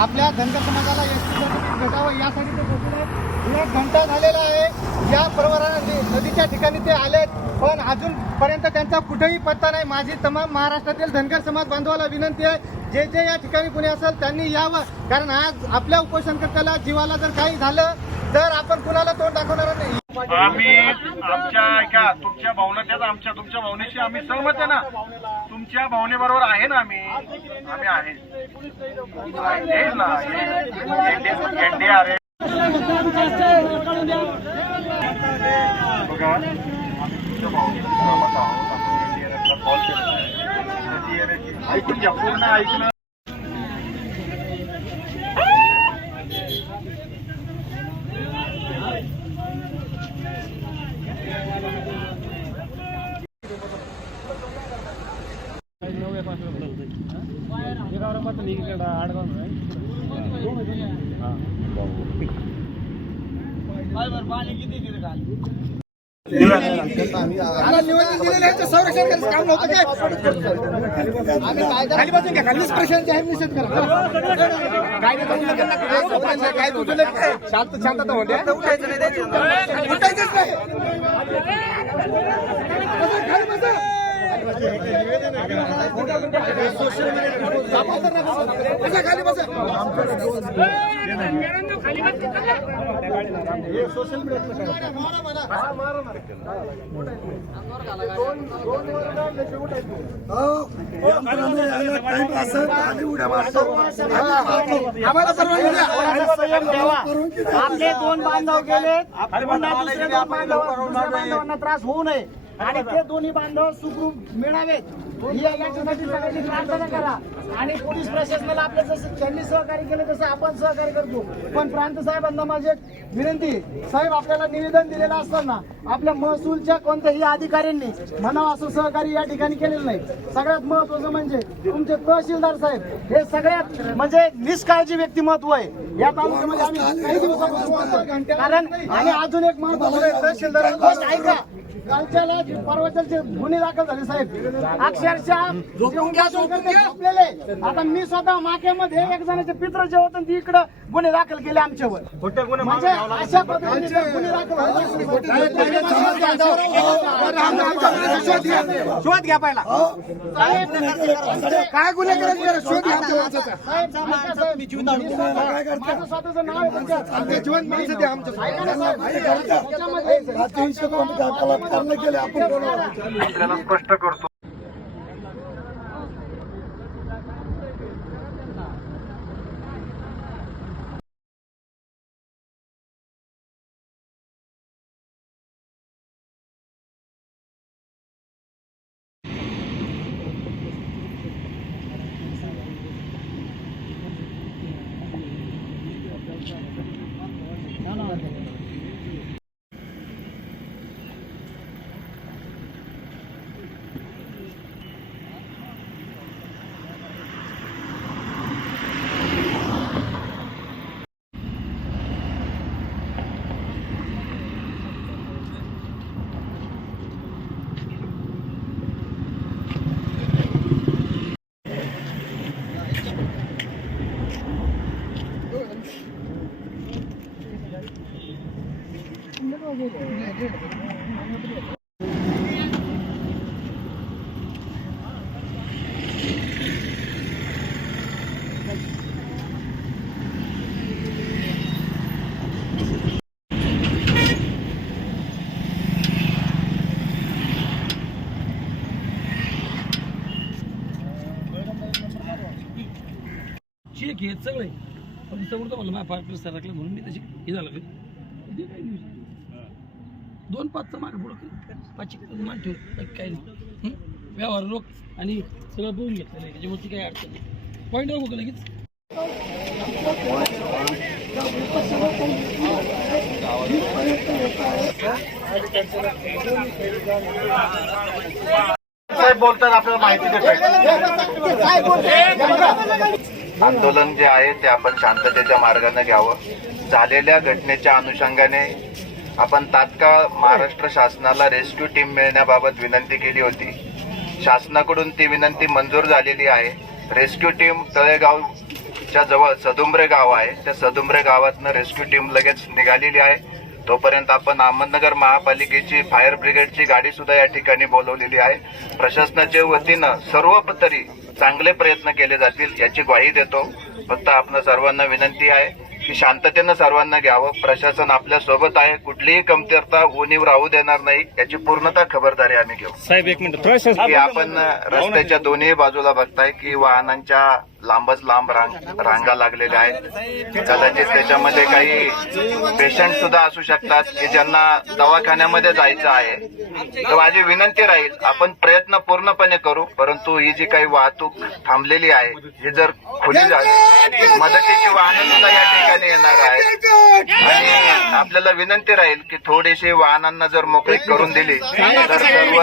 आपल्या धनगर समाजाला S T certificate भेटावं यासाठी ते पोहोचले आहेत. एक घंटा झालेला आहे. या परवरा नदीच्या ठिकाणी ते आलेत पण अजूनपर्यंत त्यांचा कुठेही पत्ता नाही. माझी तमाम महाराष्ट्रातील धनगर समाज बांधवाला विनंती आहे जे जे या ठिकाणी कुणी असेल त्यांनी यावं. कारण आज आपल्या उपोषणकर्त्याला जीवाला जर काही झालं तर आपण कुणाला तोंड दाखवणार नाही आम्ही आमच्या ऐका तुमच्या भावनाच्याच आमच्या तुमच्या भावनेशी आम्ही सहमत आहे ना तुमच्या भावनेबरोबर आहे ना आम्ही आम्ही आहे ना एनडीआर बघा तुमच्या भावनेशी सहमत आहोत आपण कॉल आहे ऐकून घ्या पूर्ण ऐकलं आम्हाला निवेदन दिलेलं आहे, ते संरक्षण करायचं काम नव्हतं काय? आम्ही कायदा- खाली बसून घ्या, खालीच प्रशासन जाहीर निषेध करा. कायद्याचं उल्लंघन नका करू. कायद्याचं उल्लंघन करा. शांत शांतता होऊ द्या. उठायचंच नाही. आम्हाला द्या. संयम ठेवा आपले दोन बांधव गेले पुन्हा दुसरे दोन बांधव बांधवांना त्रास होऊ नये आणि ते दोन्ही बांधव सुखरूप मिळावेत. ही याच्यासाठी सगळ्यांनी प्रार्थना करा. आणि पोलीस प्रशासनाला आपल्या जसं त्यांनी सहकार्य केलं तसं आपण सहकार्य करतो. पण प्रांत साहेबांना माझी एक विनंती साहेब आपल्याला निवेदन दिलेलं असताना आपल्या महसूलच्या कोणत्याही अधिकाऱ्यांनी म्हणावं असं सहकार्य या ठिकाणी केलेलं नाही. सगळ्यात महत्वाचं म्हणजे तुमचे तहसीलदार साहेब हे सगळ्यात म्हणजे निष्काळजी व्यक्तिमत्व आहे या तालुक्यामध्ये आम्ही काही दिवसापासून वाचतोय. कारण आणि अजून एक महत्वाचं तहसीलदार ऐका कालच्याला परवाच्याचे गुन्हे दाखल झाले साहेब अक्षरशः आता मी स्वतः माक्यामध्ये एक जणाचे पित्र जे होते ते इकडं गुन्हे दाखल केले आमच्यावर म्हणजे अशा पद्धतीने जर गुन्हे दाखल शोध घ्या पहिला साहेब, काय गुन्हे करायचे शोध जिवंत माणसं द्या आमच्या आपल्याला स्पष्ट करतो. चेक हे सगळे पण समोर तर मला माझ्या पार्टनर सरकला म्हणून मी तशी हे झालं. ते काही नाही दोन पाचचा माग पुढं पाचशे मान ठेव. काही नाही. व्यवहार रोख आणि सगळं बघून घेतलेलं आहे त्याच्यामुळे काही अडचण नाही. पॉईंट बघू लगेच. बोलतात आपल्याला माहिती देतात आंदोलन जे आहे ते आपण शांततेच्या मार्गाने घ्यावं. झालेल्या घटनेच्या अनुषंगाने आपण तात्काळ महाराष्ट्र शासनाला रेस्क्यू टीम मिळण्याबाबत विनंती केली होती. शासनाकडून ती विनंती मंजूर झालेली आहे. रेस्क्यू टीम तळेगावच्या जवळ सदुंबरे गाव आहे. त्या सदुंबरे गावातनं रेस्क्यू टीम लगेच निघालेली आहे. तोपर्यंत आपण अहमदनगर महापालिकेची फायर ब्रिगेडची गाडी सुद्धा या ठिकाणी बोलवलेली आहे. प्रशासनाच्या वतीनं सर्व तरी चांगले प्रयत्न केले जातील याची ग्वाही देतो. फक्त आपण सर्वांना विनंती आहे. की शांततेनं सर्वांना घ्यावं. प्रशासन आपल्यासोबत आहे. कुठलीही कमतरता उणीव राहू देणार नाही. याची पूर्णतः खबरदारी आम्ही घेऊ. साहेब एक मिनिट. की आपण रस्त्याच्या दोन्ही बाजूला बघताय की वाहनांच्या लांबच लांब रांग रांगा लागलेल्या आहेत. कदाचित त्याच्यामध्ये काही पेशंट सुद्धा असू शकतात की ज्यांना दवाखान्यामध्ये जायचं आहे. तर माझी विनंती राहील आपण प्रयत्न पूर्णपणे करू परंतु ही जी काही वाहतूक थांबलेली आहे ही जर खुली झाली मदतीची वाहनं सुद्धा या ठिकाणी येणार आहेत. आणि आपल्याला विनंती राहील की थोडीशी वाहनांना जर मोकळीक करून दिली तर सर्व